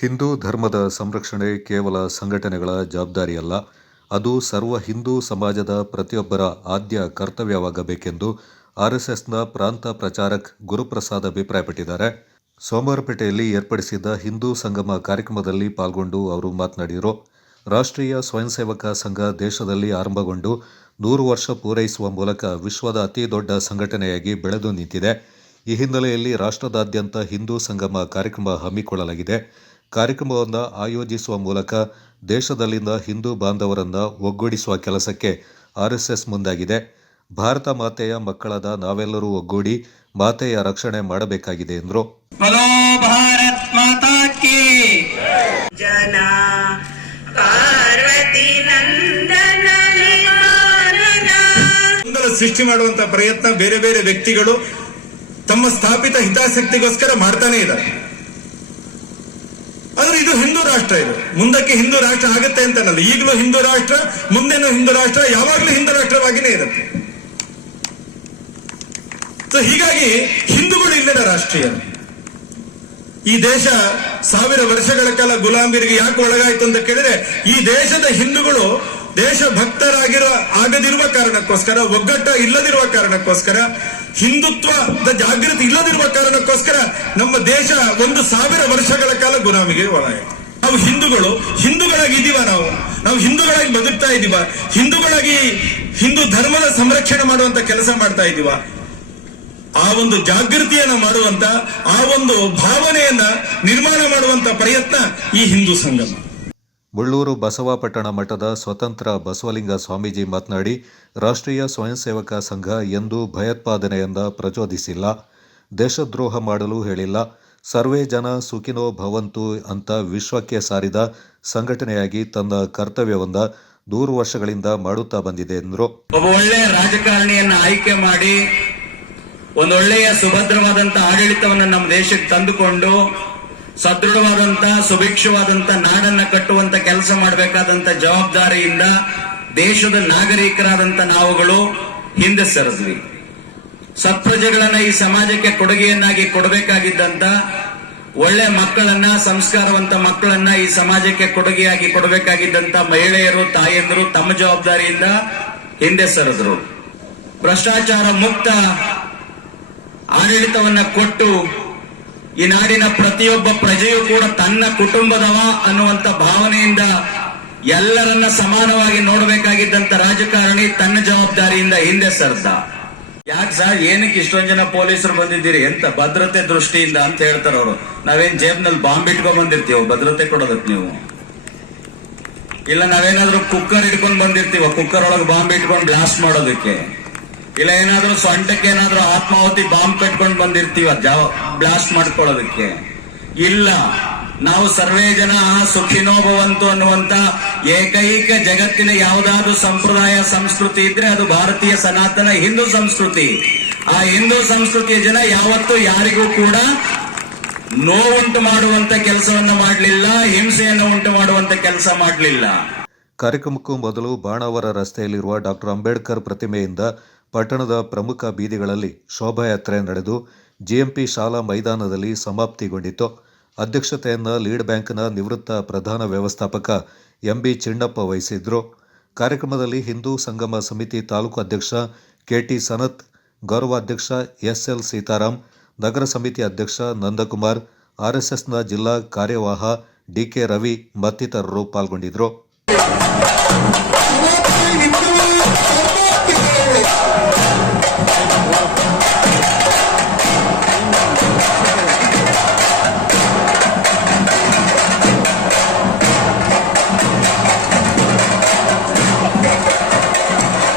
ಹಿಂದೂ ಧರ್ಮದ ಸಂರಕ್ಷಣೆ ಕೇವಲ ಸಂಘಟನೆಗಳ ಜವಾಬ್ದಾರಿಯಲ್ಲ, ಅದು ಸರ್ವ ಹಿಂದೂ ಸಮಾಜದ ಪ್ರತಿಯೊಬ್ಬರ ಆದ್ಯ ಕರ್ತವ್ಯವಾಗಬೇಕೆಂದು ಆರ್ಎಸ್ಎಸ್ನ ಪ್ರಾಂತ ಪ್ರಚಾರಕ್ ಗುರುಪ್ರಸಾದ್ ಅಭಿಪ್ರಾಯಪಟ್ಟಿದ್ದಾರೆ. ಸೋಮವಾರಪೇಟೆಯಲ್ಲಿ ಏರ್ಪಡಿಸಿದ್ದ ಹಿಂದೂ ಸಂಗಮ ಕಾರ್ಯಕ್ರಮದಲ್ಲಿ ಪಾಲ್ಗೊಂಡು ಅವರು ಮಾತನಾಡಿದರು. ರಾಷ್ಟ್ರೀಯ ಸ್ವಯಂ ಸೇವಕ ಸಂಘ ದೇಶದಲ್ಲಿ ಆರಂಭಗೊಂಡು 100 ವರ್ಷ ಪೂರೈಸುವ ಮೂಲಕ ವಿಶ್ವದ ಅತಿ ದೊಡ್ಡ ಸಂಘಟನೆಯಾಗಿ ಬೆಳೆದು ನಿಂತಿದೆ. ಈ ಹಿನ್ನೆಲೆಯಲ್ಲಿ ರಾಷ್ಟ್ರದಾದ್ಯಂತ ಹಿಂದೂ ಸಂಗಮ ಕಾರ್ಯಕ್ರಮ ಹಮ್ಮಿಕೊಳ್ಳಲಾಗಿದೆ. ಕಾರ್ಯಕ್ರಮವನ್ನು ಆಯೋಜಿಸುವ ಮೂಲಕ ದೇಶದಲ್ಲಿನ ಹಿಂದೂ ಬಾಂಧವರನ್ನು ಒಗ್ಗೂಡಿಸುವ ಕೆಲಸಕ್ಕೆ ಆರ್ಎಸ್ಎಸ್ ಮುಂದಾಗಿದೆ. ಭಾರತ ಮಾತೆಯ ಮಕ್ಕಳಾದ ನಾವೆಲ್ಲರೂ ಒಗ್ಗೂಡಿ ಮಾತೆಯ ರಕ್ಷಣೆ ಮಾಡಬೇಕಾಗಿದೆ ಎಂದರು. ಸೃಷ್ಟಿ ಮಾಡುವಂತಹ ಪ್ರಯತ್ನ ಬೇರೆ ಬೇರೆ ವ್ಯಕ್ತಿಗಳು ತಮ್ಮ ಸ್ಥಾಪಿತ ಹಿತಾಸಕ್ತಿಗೋಸ್ಕರ ಮಾಡ್ತಾನೆ ಇದ್ದಾರೆ. ಆದ್ರೆ ಇದು ಹಿಂದೂ ರಾಷ್ಟ್ರ, ಇದು ಮುಂದಕ್ಕೆ ಹಿಂದೂ ರಾಷ್ಟ್ರ ಆಗುತ್ತೆ ಅಂತನಲ್ಲ, ಈಗಲೂ ಹಿಂದೂ ರಾಷ್ಟ್ರ, ಮುಂದೆನೂ ಹಿಂದೂ ರಾಷ್ಟ್ರ, ಯಾವಾಗಲೂ ಹಿಂದೂ ರಾಷ್ಟ್ರವಾಗಿನೇ ಇರುತ್ತೆ. ಸೊ ಹೀಗಾಗಿ ಹಿಂದೂಗಳು ಇಲ್ಲದ ರಾಷ್ಟ್ರೀಯ. ಈ ದೇಶ 1000 ವರ್ಷಗಳ ಕಾಲ ಗುಲಾಮರಿಗೆ ಯಾಕೆ ಒಳಗಾಯ್ತು ಅಂತ ಕೇಳಿದ್ರೆ, ಈ ದೇಶದ ಹಿಂದೂಗಳು ದೇಶ ಆಗದಿರುವ ಕಾರಣಕ್ಕೋಸ್ಕರ, ಒಗ್ಗಟ್ಟ ಇಲ್ಲದಿರುವ ಕಾರಣಕ್ಕೋಸ್ಕರ, ಹಿಂದುತ್ವದ ಜಾಗೃತಿ ಇಲ್ಲದಿರುವ ಕಾರಣಕ್ಕೋಸ್ಕರ ನಮ್ಮ ದೇಶ 1000 ವರ್ಷಗಳ ಕಾಲ ಗುಲಾಮಿಗೆ ಒಳಗಾಯಿತು. ನಾವು ಹಿಂದೂಗಳಾಗಿ ಇದೀವ, ನಾವು ಹಿಂದೂಗಳಾಗಿ ಬದುಕ್ತಾ ಇದೀವ, ಹಿಂದೂಗಳಾಗಿ ಹಿಂದೂ ಧರ್ಮದ ಸಂರಕ್ಷಣೆ ಮಾಡುವಂತ ಕೆಲಸ ಮಾಡ್ತಾ ಇದೀವ. ಆ ಒಂದು ಜಾಗೃತಿಯನ್ನ ಮಾಡುವಂತ, ಆ ಒಂದು ಭಾವನೆಯನ್ನ ನಿರ್ಮಾಣ ಮಾಡುವಂತ ಪ್ರಯತ್ನ ಈ ಹಿಂದೂ ಸಂಗಮ. ಮುಳ್ಳೂರು ಬಸವಾಪಟ್ಟಣ ಮಠದ ಸ್ವತಂತ್ರ ಬಸವಲಿಂಗ ಸ್ವಾಮೀಜಿ ಮಾತನಾಡಿ, ರಾಷ್ಟ್ರೀಯ ಸ್ವಯಂ ಸೇವಕ ಸಂಘ ಎಂದೂ ಭಯೋತ್ಪಾದನೆಯಿಂದ ಪ್ರಚೋದಿಸಿಲ್ಲ, ದೇಶದ್ರೋಹ ಮಾಡಲು ಹೇಳಿಲ್ಲ, ಸರ್ವೇ ಜನ ಸುಖಿನೋ ಭವಂತು ಅಂತ ವಿಶ್ವಕ್ಕೆ ಸಾರಿದ ಸಂಘಟನೆಯಾಗಿ ತನ್ನ ಕರ್ತವ್ಯವನ್ನ 100 ವರ್ಷಗಳಿಂದ ಮಾಡುತ್ತಾ ಬಂದಿದೆ ಎಂದರು. ಒಬ್ಬ ಒಳ್ಳೆಯ ರಾಜಕಾರಣಿಯನ್ನ ಆಯ್ಕೆ ಮಾಡಿ ಒಂದೊಳ್ಳೆಯ ಸುಭದ್ರವಾದಂತಹ ಆಡಳಿತವನ್ನು ನಮ್ಮ ದೇಶಕ್ಕೆ ತಂದುಕೊಂಡು ಸದೃಢವಾದಂತ ಸುಭಿಕ್ಷವಾದಂತ ನಾಡನ್ನ ಕಟ್ಟುವಂತ ಕೆಲಸ ಮಾಡಬೇಕಾದಂತ ಜವಾಬ್ದಾರಿಯಿಂದ ದೇಶದ ನಾಗರಿಕರಾದಂತ ನಾವುಗಳು ಹಿಂದೆ ಸರಿದ್ವಿ. ಸತ್ಪ್ರಜೆಗಳನ್ನ ಈ ಸಮಾಜಕ್ಕೆ ಕೊಡುಗೆಯನ್ನಾಗಿ ಕೊಡಬೇಕಾಗಿದ್ದಂತ ಒಳ್ಳೆ ಮಕ್ಕಳನ್ನ, ಸಂಸ್ಕಾರವಂತ ಮಕ್ಕಳನ್ನ ಈ ಸಮಾಜಕ್ಕೆ ಕೊಡುಗೆಯಾಗಿ ಕೊಡಬೇಕಾಗಿದ್ದಂತ ಮಹಿಳೆಯರು, ತಾಯಂದಿರು ತಮ್ಮ ಜವಾಬ್ದಾರಿಯಿಂದ ಹಿಂದೆ ಸರಿದ್ರು. ಭ್ರಷ್ಟಾಚಾರ ಮುಕ್ತ ಆಡಳಿತವನ್ನ ಕೊಟ್ಟು ಈ ನಾಡಿನ ಪ್ರತಿಯೊಬ್ಬ ಪ್ರಜೆಯೂ ಕೂಡ ತನ್ನ ಕುಟುಂಬದವ ಅನ್ನುವಂತ ಭಾವನೆಯಿಂದ ಎಲ್ಲರನ್ನ ಸಮಾನವಾಗಿ ನೋಡಬೇಕಾಗಿದ್ದಂತ ರಾಜಕಾರಣಿ ತನ್ನ ಜವಾಬ್ದಾರಿಯಿಂದ ಹಿಂದೆ ಸರಿದ. ಯಾಕೆ ಸರ್, ಏನಕ್ಕೆ ಇಷ್ಟೊಂದು ಜನ ಪೊಲೀಸರು ಬಂದಿದ್ದೀರಿ? ಎಂತ ಭದ್ರತೆ ದೃಷ್ಟಿಯಿಂದ ಅಂತ ಹೇಳ್ತಾರ ಅವರು. ನಾವೇನ್ ಜೇಬ್ನಲ್ಲಿ ಬಾಂಬ್ ಇಟ್ಕೊಂಡ್ ಬಂದಿರ್ತೀವ ಭದ್ರತೆ ಕೊಡೋದಕ್ಕೆ? ನೀವು ಇಲ್ಲ ನಾವೇನಾದ್ರೂ ಕುಕ್ಕರ್ ಇಟ್ಕೊಂಡ್ ಬಂದಿರ್ತೀವ, ಕುಕ್ಕರ್ ಒಳಗೆ ಬಾಂಬ್ ಇಟ್ಕೊಂಡು ಬ್ಲಾಸ್ಟ್ ಮಾಡೋದಕ್ಕೆ? ಇಲ್ಲ ಏನಾದ್ರೂ ಸೊಂಟಕ್ಕೆ ಏನಾದ್ರೂ ಆತ್ಮಾಹುತಿ ಬಾಂಬ್ ಕಟ್ಕೊಂಡು ಬಂದಿರ್ತೀವ ಬ್ಲಾಸ್ಟ್ ಮಾಡ್ಕೊಳ್ಳೋದಕ್ಕೆ? ಇಲ್ಲ, ನಾವು ಸರ್ವೇ ಜನ ಸುಖಿನೋ ಭವಂತು ಅನ್ನುವಂತ ಏಕೈಕ ಜಗತ್ತಿನ ಯಾವುದಾದ್ರೂ ಸಂಪ್ರದಾಯ ಸಂಸ್ಕೃತಿ ಇದ್ರೆ ಅದು ಭಾರತೀಯ ಸನಾತನ ಹಿಂದೂ ಸಂಸ್ಕೃತಿ. ಆ ಹಿಂದೂ ಸಂಸ್ಕೃತಿಯ ಜನ ಯಾವತ್ತೂ ಯಾರಿಗೂ ಕೂಡ ನೋವುಂಟು ಮಾಡುವಂತ ಕೆಲಸವನ್ನ ಮಾಡಲಿಲ್ಲ, ಹಿಂಸೆಯನ್ನು ಉಂಟು ಮಾಡುವಂತ ಕೆಲಸ ಮಾಡಲಿಲ್ಲ. ಕಾರ್ಯಕ್ರಮಕ್ಕೂ ಮೊದಲು ಬಾಣಾವರ ರಸ್ತೆಯಲ್ಲಿರುವ ಡಾಕ್ಟರ್ ಅಂಬೇಡ್ಕರ್ ಪ್ರತಿಮೆಯಿಂದ ಪಟ್ಟಣದ ಪ್ರಮುಖ ಬೀದಿಗಳಲ್ಲಿ ಶೋಭಾಯಾತ್ರೆ ನಡೆದು ಜಿಎಂಪಿ ಶಾಲಾ ಮೈದಾನದಲ್ಲಿ ಸಮಾಪ್ತಿಗೊಂಡಿತು. ಅಧ್ಯಕ್ಷತೆಯನ್ನು ಲೀಡ್ ಬ್ಯಾಂಕ್ನ ನಿವೃತ್ತ ಪ್ರಧಾನ ವ್ಯವಸ್ಥಾಪಕ ಎಂಬಿ ಚಿಣ್ಣಪ್ಪ ವಹಿಸಿದ್ರು. ಕಾರ್ಯಕ್ರಮದಲ್ಲಿ ಹಿಂದೂ ಸಂಗಮ ಸಮಿತಿ ತಾಲೂಕು ಅಧ್ಯಕ್ಷ ಕೆಟಿ ಸನತ್, ಗೌರವಾಧ್ಯಕ್ಷ ಎಸ್ಎಲ್ ಸೀತಾರಾಮ್, ನಗರ ಸಮಿತಿ ಅಧ್ಯಕ್ಷ ನಂದಕುಮಾರ್, ಆರ್ಎಸ್ಎಸ್ನ ಜಿಲ್ಲಾ ಕಾರ್ಯವಾಹ ಡಿಕೆ ರವಿ ಮತ್ತಿತರರು ಪಾಲ್ಗೊಂಡಿದ್ದರು.